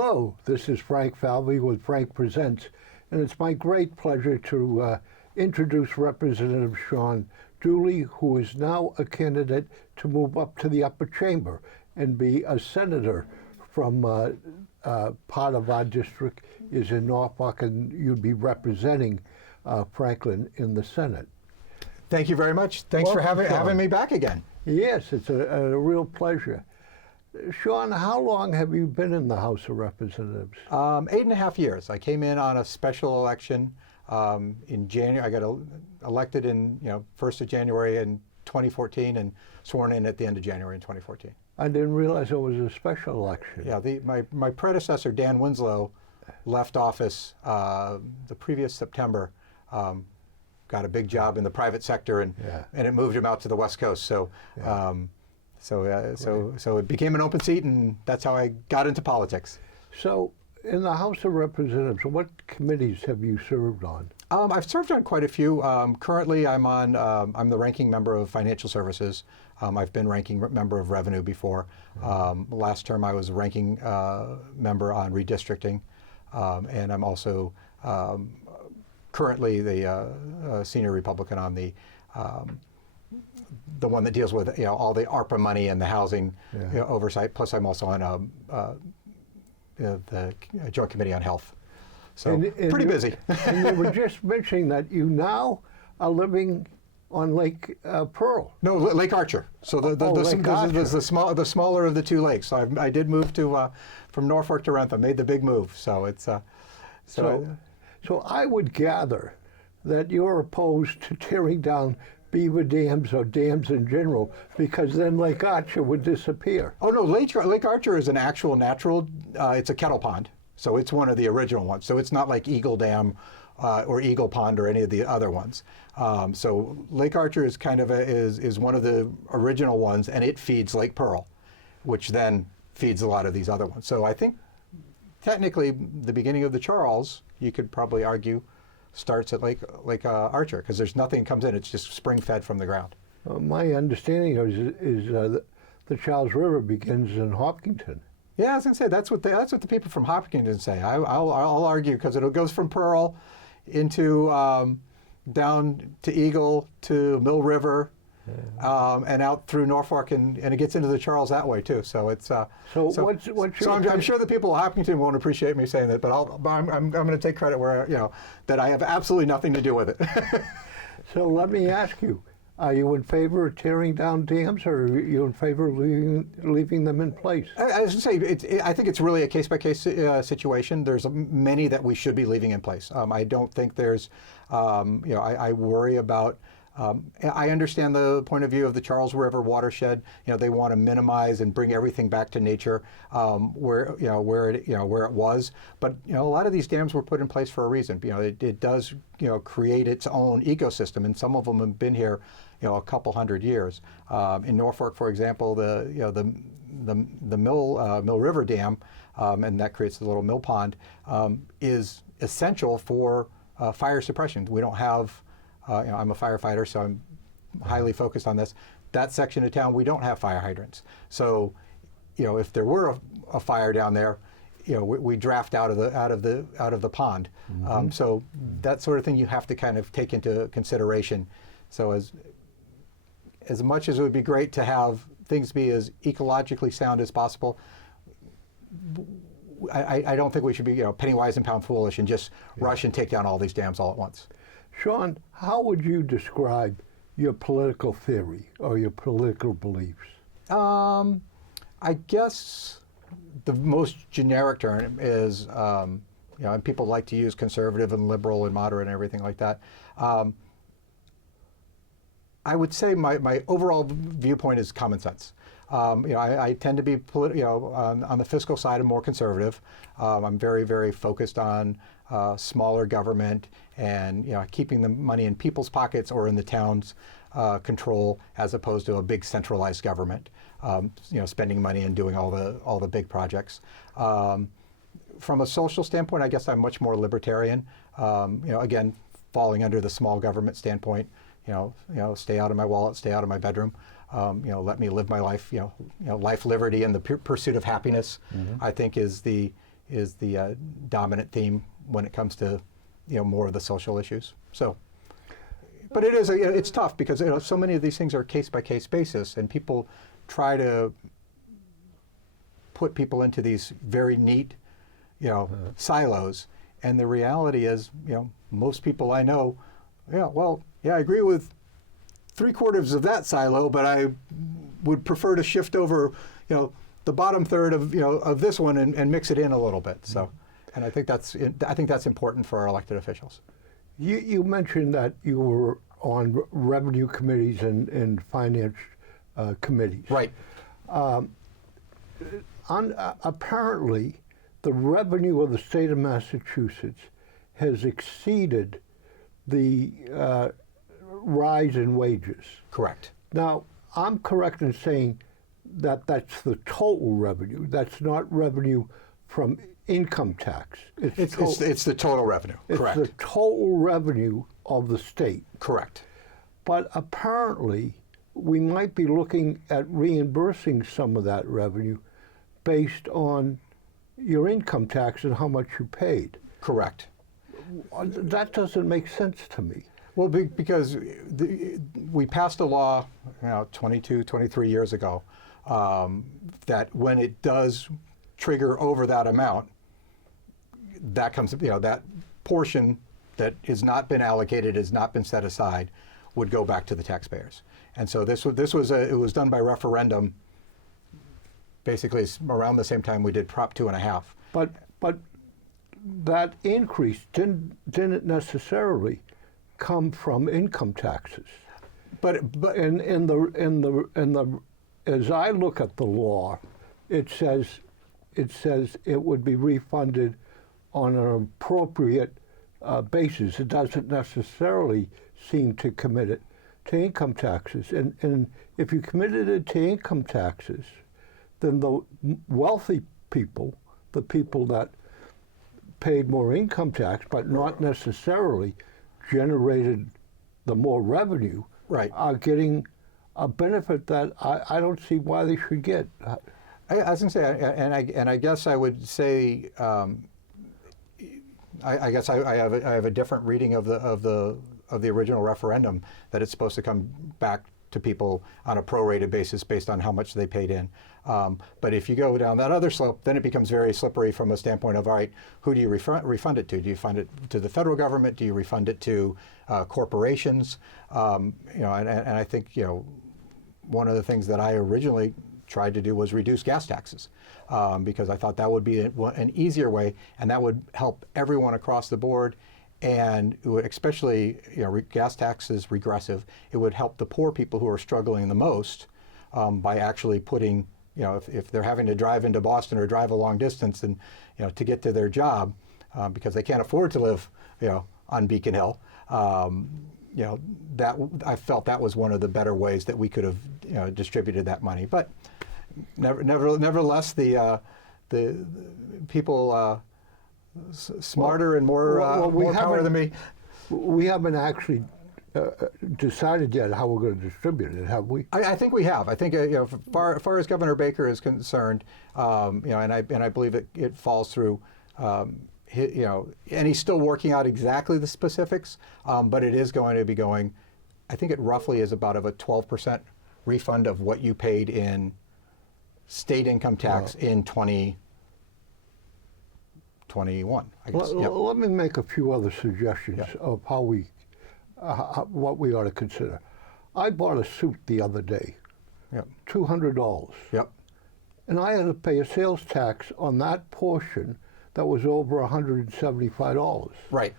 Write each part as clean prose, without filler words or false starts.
Hello, this is Frank Falvey with Frank Presents, and it's my great pleasure to introduce Representative Shawn Dooley, who is now a candidate to move up to the upper chamber and be a senator from part of our district is in Norfolk, and you'd be representing Franklin in the Senate. Thank you very much. Thanks for having me back again. Yes, it's a real pleasure. Shawn, how long have you been in the House of Representatives? 8.5 years. I came in on a special election in January. I got elected in 1st of January in 2014 and sworn in at the end of January in 2014. I didn't realize it was a special election. Yeah, my predecessor, Dan Winslow, left office the previous September. Got a big job in the private sector, and it moved him out to the West Coast. So. So it became an open seat, and that's how I got into politics. So, in the House of Representatives, what committees have you served on? I've served on quite a few. Currently, I'm the ranking member of Financial Services. I've been ranking member of Revenue before. Last term, I was ranking member on redistricting, and I'm also currently the senior Republican on the one that deals with all the ARPA money and the housing oversight. Plus, I'm also on the Joint Committee on Health. So and pretty busy. And you were just mentioning that you now are living on Lake Pearl. No, Lake Archer. So the smaller of the two lakes. So I did move to from Norfolk to Rentham. Made the big move. So it's so I would gather that you're opposed to tearing down beaver dams or dams in general, because then Lake Archer would disappear. Oh no, Lake Archer is an actual natural, it's a kettle pond, so it's one of the original ones. So it's not like Eagle Dam or Eagle Pond or any of the other ones. So Lake Archer is kind of is one of the original ones, and it feeds Lake Pearl, which then feeds a lot of these other ones. So I think technically the beginning of the Charles, you could probably argue, starts at Lake Archer, because there's nothing comes in. It's just spring fed from the ground. My understanding is the Charles River begins in Hopkinton. Yeah, I was going to say that's what the people from Hopkinton say. I'll argue, because it goes from Pearl into down to Eagle to Mill River. And out through Norfolk, and it gets into the Charles that way too. So it's I'm sure the people of Hopkinton won't appreciate me saying that, but I'm going to take credit where that I have absolutely nothing to do with it. So let me ask you: are you in favor of tearing down dams, or are you in favor of leaving them in place? I was going to say, I think it's really a case-by-case situation. There's many that we should be leaving in place. I don't think there's, I worry about. I understand the point of view of the Charles River watershed. They want to minimize and bring everything back to nature where it was. But a lot of these dams were put in place for a reason. It does create its own ecosystem, and some of them have been here a couple hundred years. In Norfolk, for example, the Mill River Dam, and that creates the little mill pond, is essential for fire suppression. We don't have. I'm a firefighter, so I'm highly focused on this. That section of town, we don't have fire hydrants. So, if there were a fire down there, we draft out of the pond. Mm-hmm. So that sort of thing you have to kind of take into consideration. So as much as it would be great to have things be as ecologically sound as possible, I don't think we should be penny wise and pound foolish and just rush and take down all these dams all at once. Shawn, how would you describe your political theory or your political beliefs? I guess the most generic term is, and people like to use conservative and liberal and moderate and everything like that. I would say my overall viewpoint is common sense. I tend to be on the fiscal side, I'm more conservative. I'm very, very focused on smaller government and keeping the money in people's pockets or in the town's control, as opposed to a big centralized government. Spending money and doing all the big projects. From a social standpoint, I guess I'm much more libertarian. Again, falling under the small government standpoint. Stay out of my wallet, stay out of my bedroom. Let me live my life. Life, liberty, and the pursuit of happiness. Mm-hmm. I think is the the dominant theme when it comes to more of the social issues. So, but it's tough because so many of these things are case by case basis, and people try to put people into these very neat silos. And the reality is, most people I know, I agree with 3/4 of that silo, but I would prefer to shift over, the bottom third of this one and mix it in a little bit. So, and I think that's important for our elected officials. You mentioned that you were on revenue committees and finance committees. Right. Apparently, the revenue of the state of Massachusetts has exceeded the rise in wages. Correct. Now, I'm correct in saying that that's the total revenue. That's not revenue from income tax. It's the total revenue. Correct. It's the total revenue of the state. Correct. But apparently, we might be looking at reimbursing some of that revenue based on your income tax and how much you paid. Correct. That doesn't make sense to me. Well, because we passed a law 22, 23 years ago that when it does trigger over that amount, that comes, that portion that has not been allocated, has not been set aside, would go back to the taxpayers. And so it was done by referendum, basically around the same time we did Prop 2.5. But that increase didn't necessarily come from income taxes. But as I look at the law, it says it would be refunded on an appropriate basis. It doesn't necessarily seem to commit it to income taxes. And if you committed it to income taxes, then the wealthy people, the people that paid more income tax but not necessarily generated the more revenue, right, are getting a benefit that I don't see why they should get. I was going to say, and I guess I would say, I guess I have a different reading of the original referendum, that it's supposed to come back to people on a prorated basis based on how much they paid in. But if you go down that other slope, then it becomes very slippery from a standpoint of, all right, who do you refund it to? Do you fund it to the federal government? Do you refund it to corporations? And I think one of the things that I originally tried to do was reduce gas taxes, because I thought that would be an easier way, and that would help everyone across the board. And it would, especially, gas taxes regressive, it would help the poor people who are struggling the most by actually putting, if they're having to drive into Boston or drive a long distance and, to get to their job because they can't afford to live, on Beacon Hill, that I felt that was one of the better ways that we could have, distributed that money. But nevertheless, the people smarter and more power than me. We haven't actually decided yet how we're going to distribute it, have we? I think we have. I think as far as Governor Baker is concerned, and I believe it falls through. And he's still working out exactly the specifics, but it is going to be going. I think it roughly is about a 12% refund of what you paid in state income tax in 2021, I guess. Let me make a few other suggestions of how what we ought to consider. I bought a suit the other day, $200. Yep. And I had to pay a sales tax on that portion that was over $175. Right.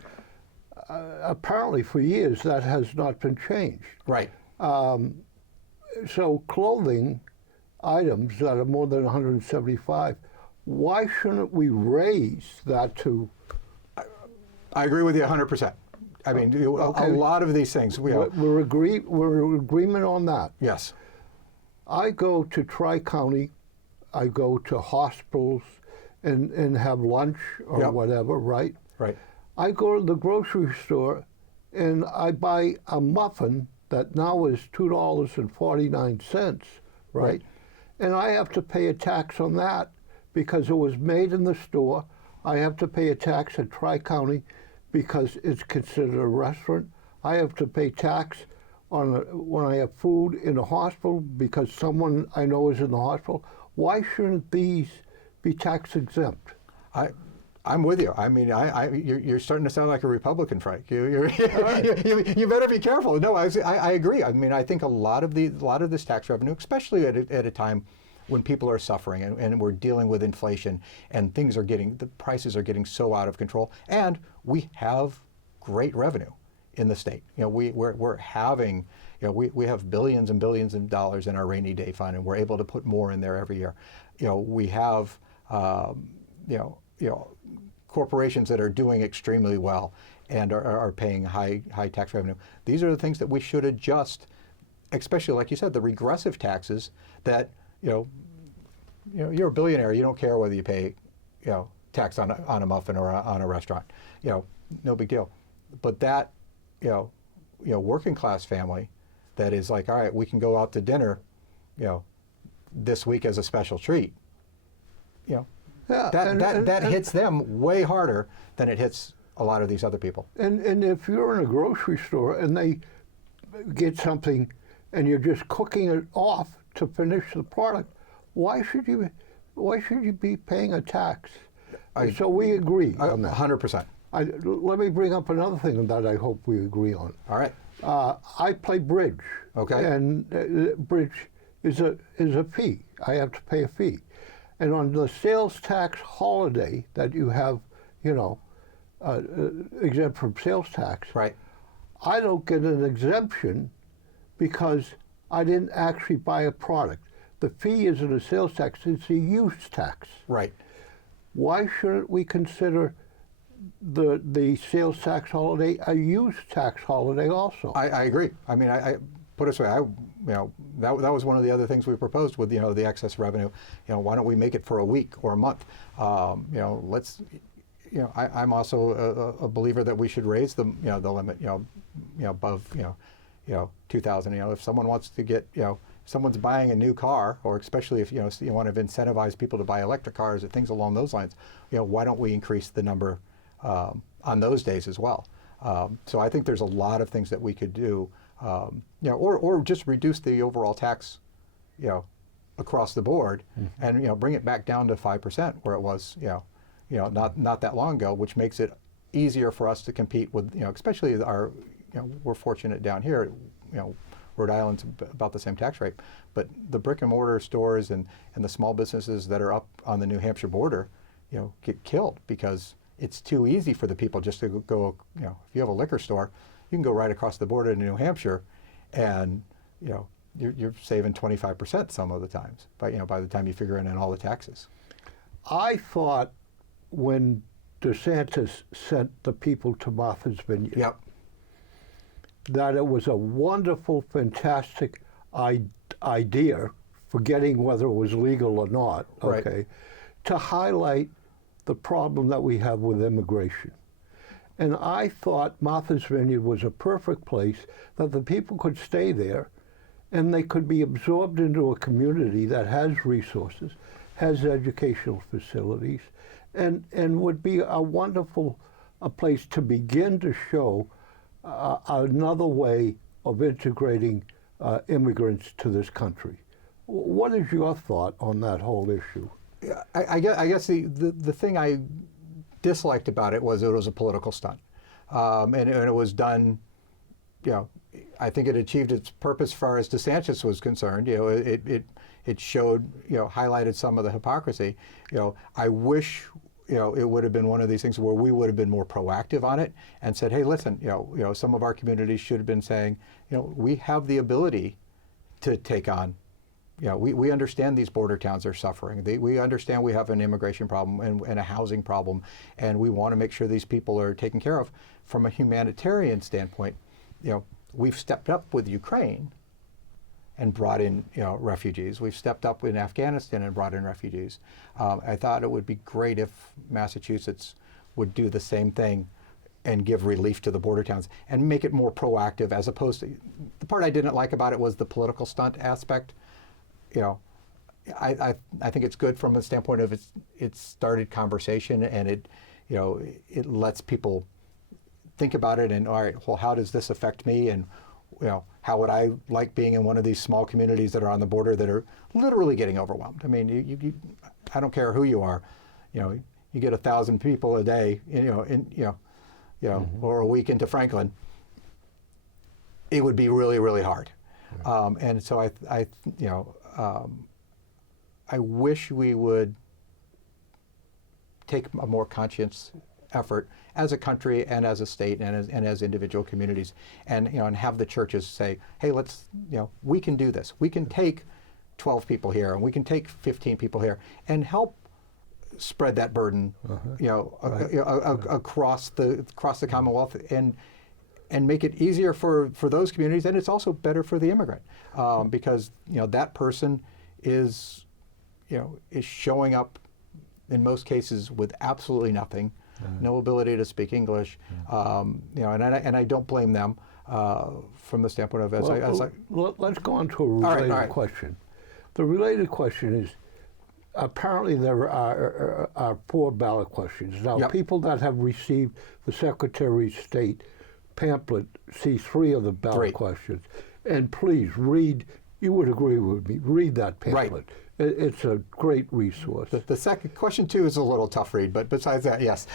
Apparently, for years, that has not been changed. Right. So clothing items that are more than $175, why shouldn't we raise that to? I agree with you 100%. I mean, a lot of these things. We're in agreement on that. Yes. I go to Tri-County, I go to hospitals and have lunch or whatever, right? Right. I go to the grocery store and I buy a muffin that now is $2.49, right? And I have to pay a tax on that because it was made in the store I have to pay a tax at Tri-County because it's considered a restaurant. I have to pay tax when I have food in a hospital because someone I know is in the hospital. Why shouldn't these be tax exempt? I'm with you. I mean, you're starting to sound like a Republican, Frank. You better be careful. No, I agree. I mean, I think a lot of this tax revenue, especially at a time when people are suffering and we're dealing with inflation and the prices are getting so out of control, and we have great revenue in the state. You know, we're having, you know, we have billions and billions of dollars in our rainy day fund, and we're able to put more in there every year. You know, we have, you know, corporations that are doing extremely well and are paying high tax revenue. These are the things that we should adjust, especially like you said, the regressive taxes that, you know, you're a billionaire. You don't care whether you pay, you know, tax on a muffin or on a restaurant. You know, no big deal. But that, you know, working class family that is like, all right, we can go out to dinner, you know, this week as a special treat. You know, Yeah, that hits them way harder than it hits a lot of these other people. And if you're in a grocery store and they get something and you're just cooking it off to finish the product, why should you be paying a tax? So we agree on that. 100%. Let me bring up another thing that I hope we agree on. All right. I play bridge. Okay. And bridge is a fee. I have to pay a fee. And on the sales tax holiday that you have, you know, exempt from sales tax, Right. I don't get an exemption because I didn't actually buy a product. The fee isn't a sales tax, it's a use tax. Right. Why shouldn't we consider the sales tax holiday a use tax holiday also? I agree. I mean, I put it this way, you know, that was one of the other things we proposed with, you know, the excess revenue. You know, why don't we make it for a week or a month? You know, let's, you know, I'm also a believer that we should raise the, you know, the limit, you know, above, you know, 2,000. You know, if someone wants to get, you know, someone's buying a new car, or especially if, you know, you want to incentivize people to buy electric cars or things along those lines, you know, why don't we increase the number on those days as well? So I think there's a lot of things that we could do, you know, or just reduce the overall tax, you know, across the board, and, you know, bring it back down to 5% where it was, you know, not that long ago, which makes it easier for us to compete with, you know, especially our, you know, we're fortunate down here, you know, Rhode Island's about the same tax rate, but the brick and mortar stores and the small businesses that are up on the New Hampshire border, you know, get killed because it's too easy for the people just to go, you know, if you have a liquor store, you can go right across the border to New Hampshire and, you know, you're saving 25% some of the times, but, you know, by the time you figure in all the taxes. I thought when DeSantis sent the people to Martha's Vineyard, Yep. that it was a wonderful, fantastic idea, forgetting whether it was legal or not, Right. okay, to highlight the problem that we have with immigration. And I thought Martha's Vineyard was a perfect place that the people could stay there and they could be absorbed into a community that has resources, has educational facilities, and would be a wonderful place to begin to show another way of integrating immigrants to this country. What is your thought on that whole issue? I guess the thing I disliked about it was a political stunt, and it was done. You know, I think it achieved its purpose as far as DeSantis was concerned. You know, it showed, you know, highlighted some of the hypocrisy. You know, I wish, you know, it would have been one of these things where we would have been more proactive on it and said, hey, listen, you know, some of our communities should have been saying, you know, we have the ability to take on. You know, we understand these border towns are suffering. We understand we have an immigration problem and a housing problem, and we want to make sure these people are taken care of. From a humanitarian standpoint, you know, we've stepped up with Ukraine and brought in, you know, refugees. We've stepped up in Afghanistan and brought in refugees. I thought it would be great if Massachusetts would do the same thing and give relief to the border towns and make it more proactive, as opposed to, the part I didn't like about it was the political stunt aspect. You know, I think it's good from the standpoint of it started conversation, and it lets people think about it, and all right, well, how does this affect me, and how would I like being in one of these small communities that are on the border that are literally getting overwhelmed? I mean, I don't care who you are, you get 1,000 people a day, or a week into Franklin, it would be really, really hard. Yeah. And so I wish we would take a more conscious effort as a country and as a state and as individual communities, and have the churches say, hey, let's, we can do this. We can take 12 people here, and we can take 15 people here, and help spread that burden, across the Commonwealth, and make it easier for those communities, and it's also better for the immigrant, because that person is showing up in most cases with absolutely nothing, no ability to speak English, and I don't blame them from the standpoint of let's go on to a related question. The related question is, apparently there are 4 ballot questions. Now, people that have received the Secretary of State pamphlet see 3 of the ballot questions. And please read, you would agree with me, read that pamphlet. Right. It's a great resource. The second, question 2 is a little tough read, but besides that, yes.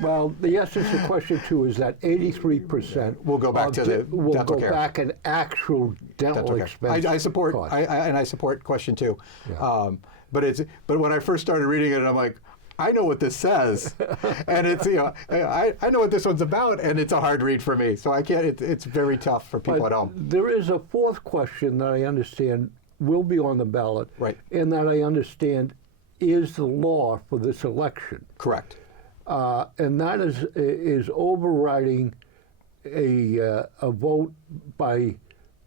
Well, the essence of question 2 is that 83% will go back to the dental care. Back in actual dental expense. I support, I support question 2. Yeah. But when I first started reading it, I'm like, I know what this says, and it's I know what this one's about, and it's a hard read for me. So I can't. It's very tough for people at home. There is a 4th question that I understand will be on the ballot, right, and that I understand is the law for this election. Correct. And that is overriding a vote by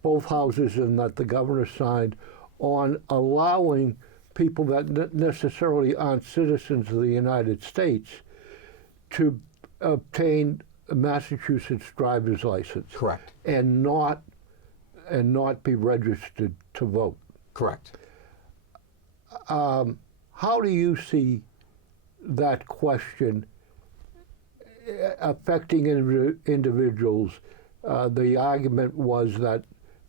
both houses, and that the governor signed, on allowing people that necessarily aren't citizens of the United States to obtain a Massachusetts driver's license. Correct. And not be registered to vote. Correct. How do you see that question affecting individuals? The argument was that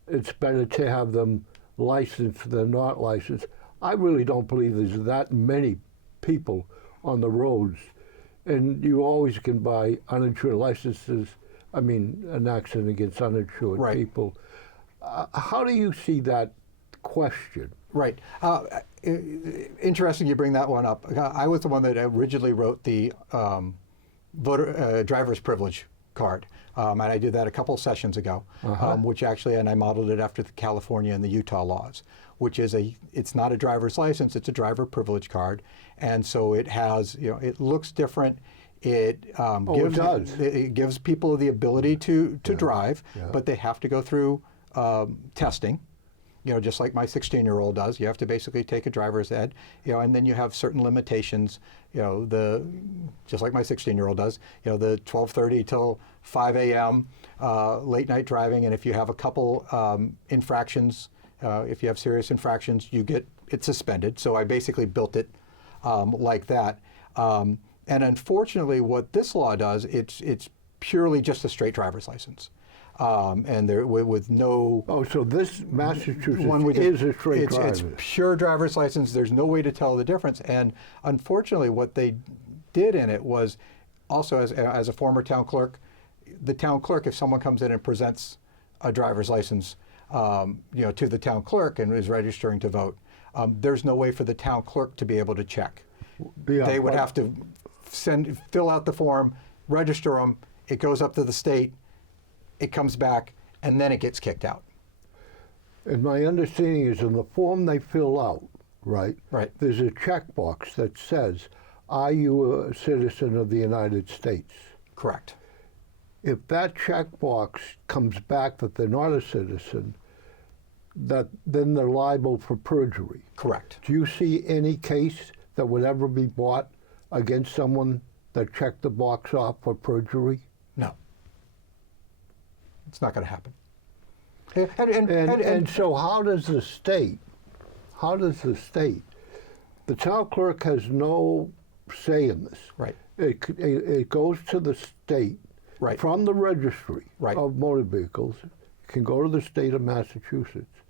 it's better to have them licensed than not licensed. I really don't believe there's that many people on the roads, and you always can buy uninsured licenses. I mean, an accident against uninsured people. How do you see that question? Right. Interesting you bring that one up. I was the one that originally wrote the driver's privilege card, and I did that a couple sessions ago, which actually, and I modeled it after the California and the Utah laws, which is it's not a driver's license, it's a driver privilege card, and so it has, it looks different. It it gives people the ability to drive, but they have to go through testing, just like my 16-year-old does. You have to basically take a driver's ed, and then you have certain limitations, just like my 16-year-old does, the 12:30 till 5 a.m. Late night driving, and if you have a couple infractions, if you have serious infractions, you get it suspended. So I basically built it like that. And unfortunately, what this law does, it's purely just a straight driver's license. And there with no... Oh, so this Massachusetts is a straight driver. It's pure driver's license. There's no way to tell the difference. And unfortunately, what they did in it was also, as a former town clerk, the town clerk, if someone comes in and presents a driver's license, to the town clerk and is registering to vote, there's no way for the town clerk to be able to check. Yeah, they would have to fill out the form, register them. It goes up to the state. It comes back, and then it gets kicked out. And my understanding is in the form they fill out, right? Right. There's a checkbox that says, "Are you a citizen of the United States?" Correct. If that checkbox comes back that they're not a citizen, then they're liable for perjury. Correct. Do you see any case that would ever be brought against someone that checked the box off for perjury? No. It's not going to happen. And so how does the state how does the town clerk has no say in this. Right. It goes to the state Right. from the registry Right. of motor vehicles. It can go to the state of Massachusetts,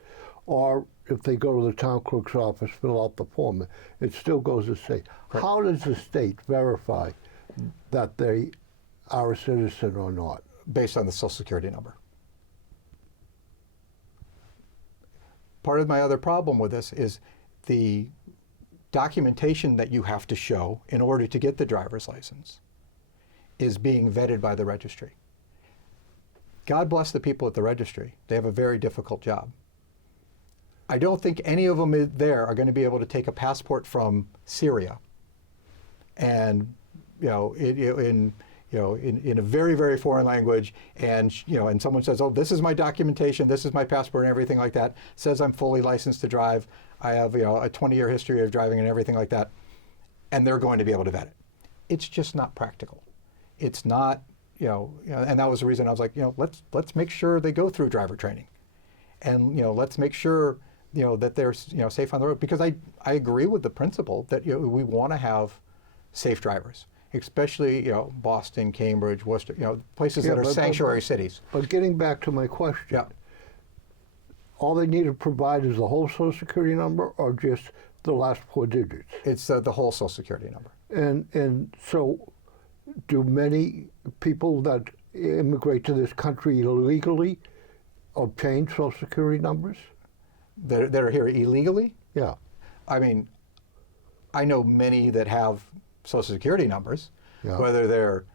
or if they go to the town clerk's office, fill out the form, it still goes to the state. Correct. How does the state verify that they are a citizen or not? Based on the Social Security number. Part of my other problem with this is the documentation that you have to show in order to get the driver's license is being vetted by the registry. God bless the people at the registry. They have a very difficult job. I don't think any of them there are going to be able to take a passport from Syria and, in a very, very foreign language, and and someone says, "Oh, this is my documentation, this is my passport," and everything like that. Says I'm fully licensed to drive. I have a 20-year history of driving and everything like that, and they're going to be able to vet it. It's just not practical. It's not, and that was the reason I was like, let's make sure they go through driver training, and let's make sure that they're safe on the road, because I agree with the principle that we want to have safe drivers. Especially, Boston, Cambridge, Worcester, places that are sanctuary cities. But getting back to my question, Yeah. all they need to provide is the whole Social Security number, or just the last 4 digits? It's the whole Social Security number. And so, do many people that immigrate to this country illegally obtain Social Security numbers? That are here illegally? Yeah. I mean, I know many that have Social Security numbers, Yeah. whether they're,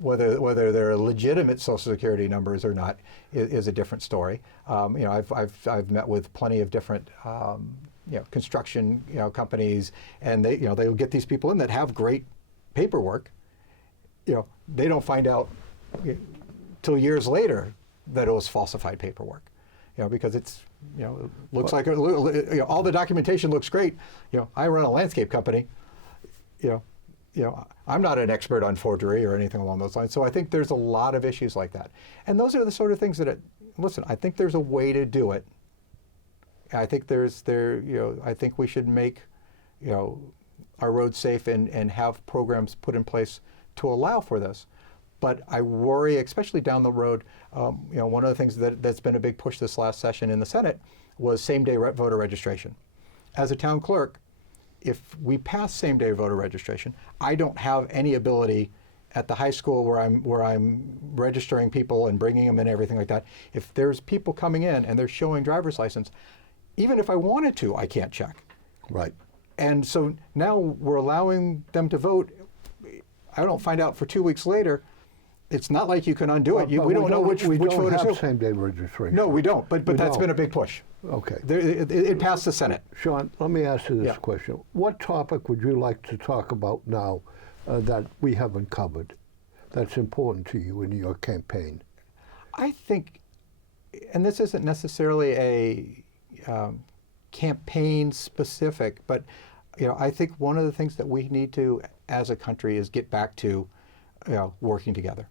whether they're legitimate Social Security numbers or not is a different story. I've met with plenty of different, construction, companies, and they'll get these people in that have great paperwork. They don't find out till years later that it was falsified paperwork. Because it's, it looks like all the documentation looks great. I run a landscape company. I'm not an expert on forgery or anything along those lines. So I think there's a lot of issues like that. And those are the sort of things that, listen, I think there's a way to do it. I think I think we should make, our roads safe and have programs put in place to allow for this. But I worry, especially down the road, one of the things that's been a big push this last session in the Senate was same-day voter registration. As a town clerk, if we pass same-day voter registration, I don't have any ability at the high school where I'm registering people and bringing them in and everything like that. If there's people coming in and they're showing driver's license, even if I wanted to, I can't check. Right. And so now we're allowing them to vote. I don't find out for 2 weeks later. It's not like you can undo it. We don't know which voters don't have who. same-day registration. No, we don't. But that's been a big push. Okay. It passed the Senate. Shawn, let me ask you this Yeah. question. What topic would you like to talk about now that we haven't covered that's important to you in your campaign? I think, and this isn't necessarily a campaign specific, but I think one of the things that we need to, as a country, is get back to working together.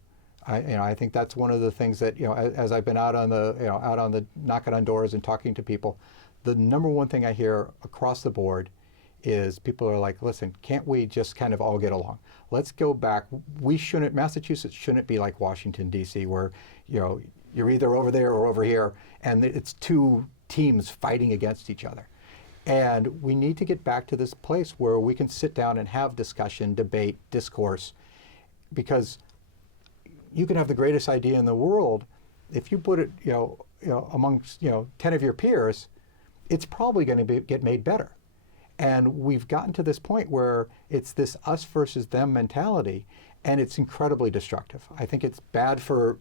I think that's one of the things that as I've been out on the knocking on doors and talking to people, the number one thing I hear across the board is people are like, listen, can't we just kind of all get along? Let's go back. Massachusetts shouldn't be like Washington, D.C., where you're either over there or over here, and it's 2 teams fighting against each other. And we need to get back to this place where we can sit down and have discussion, debate, discourse, because you can have the greatest idea in the world. If you put it, amongst 10 of your peers, it's probably going to get made better. And we've gotten to this point where it's this us versus them mentality, and it's incredibly destructive. I think it's bad for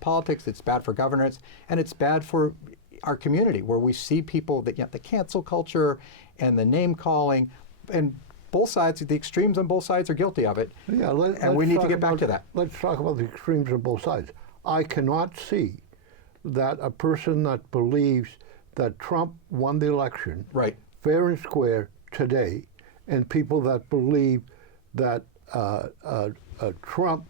politics, it's bad for governance, and it's bad for our community, where we see people that the cancel culture and the name calling, and both sides, the extremes on both sides are guilty of it. Yeah, and we need to get back to that. Let's talk about the extremes on both sides. I cannot see that a person that believes that Trump won the election Right. fair and square today, and people that believe that Trump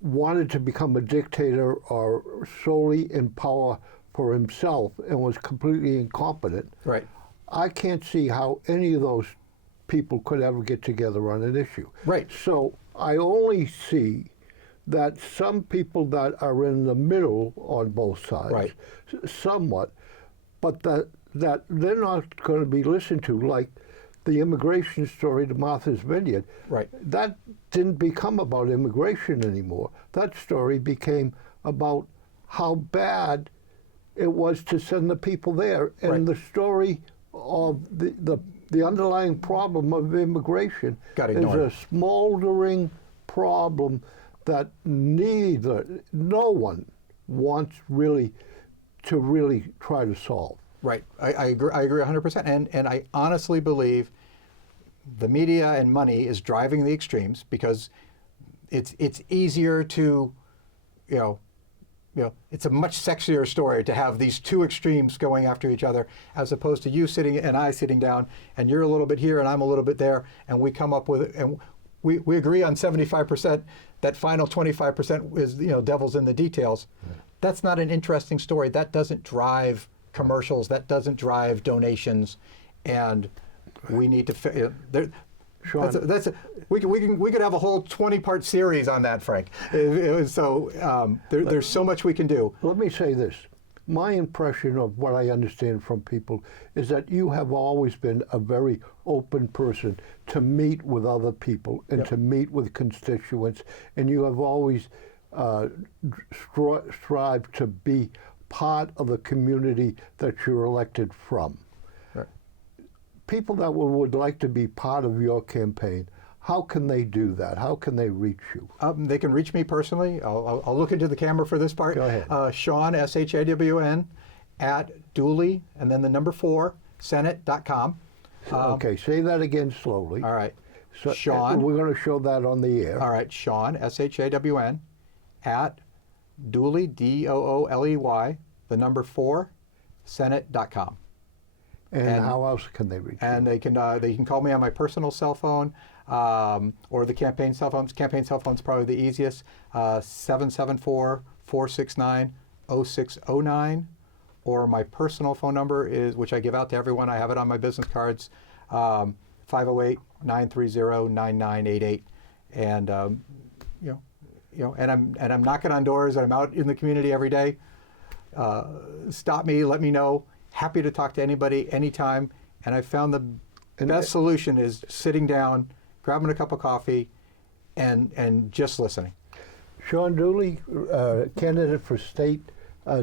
wanted to become a dictator or solely in power for himself and was completely incompetent, Right. I can't see how any of those people could ever get together on an issue. Right. So I only see that some people that are in the middle on both sides, Right. somewhat, but that they're not going to be listened to, like the immigration story to Martha's Vineyard. Right. That didn't become about immigration anymore. That story became about how bad it was to send the people there, and Right. the story of the underlying problem of immigration Got is ignored. a smoldering problem that no one wants really to try to solve. Right. I agree. I agree 100%. And I honestly believe the media and money is driving the extremes because it's easier to, it's a much sexier story to have these two extremes going after each other, as opposed to you sitting and I sitting down, and you're a little bit here and I'm a little bit there, and we come up with, and we agree on 75%. That final 25% is, devil's in the details. Right. That's not an interesting story. That doesn't drive commercials. That doesn't drive donations, and we need to. Shawn, we could have a whole 20-part series on that, Frank. There's so much we can do. Let me say this. My impression of what I understand from people is that you have always been a very open person to meet with other people and Yep. to meet with constituents, and you have always strived to be part of the community that you're elected from. Right. People that would like to be part of your campaign, how can they do that? How can they reach you? They can reach me personally. I'll look into the camera for this part. Go ahead. Shawn, SHAWN, at Dooley, and then the number 4, Senate.com. Okay, say that again slowly. All right. So, Shawn. we're going to show that on the air. All right, Shawn, SHAWN, at Dooley, DOOLEY, the number 4, Senate.com. And how else can they reach And you? they can call me on my personal cell phone or the campaign cell phone. Campaign cell phone is probably the easiest. 774-469-0609. Or my personal phone number is, which I give out to everyone. I have it on my business cards. 508-930-9988. And and I'm knocking on doors. I'm out in the community every day. Stop me. Let me know. Happy to talk to anybody, anytime. And I found the best solution is sitting down, grabbing a cup of coffee, and just listening. Shawn Dooley, candidate for state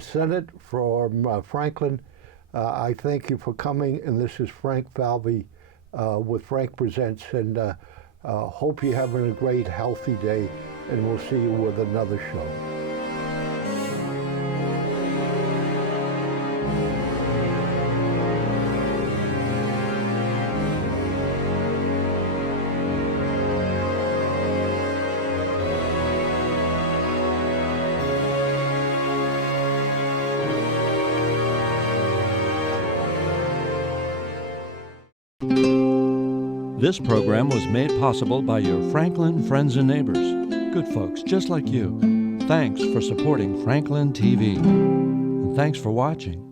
Senate from Franklin. I thank you for coming, and this is Frank Falvey with Frank Presents, and hope you're having a great, healthy day, and we'll see you with another show. This program was made possible by your Franklin friends and neighbors, good folks just like you. Thanks for supporting Franklin TV. And thanks for watching.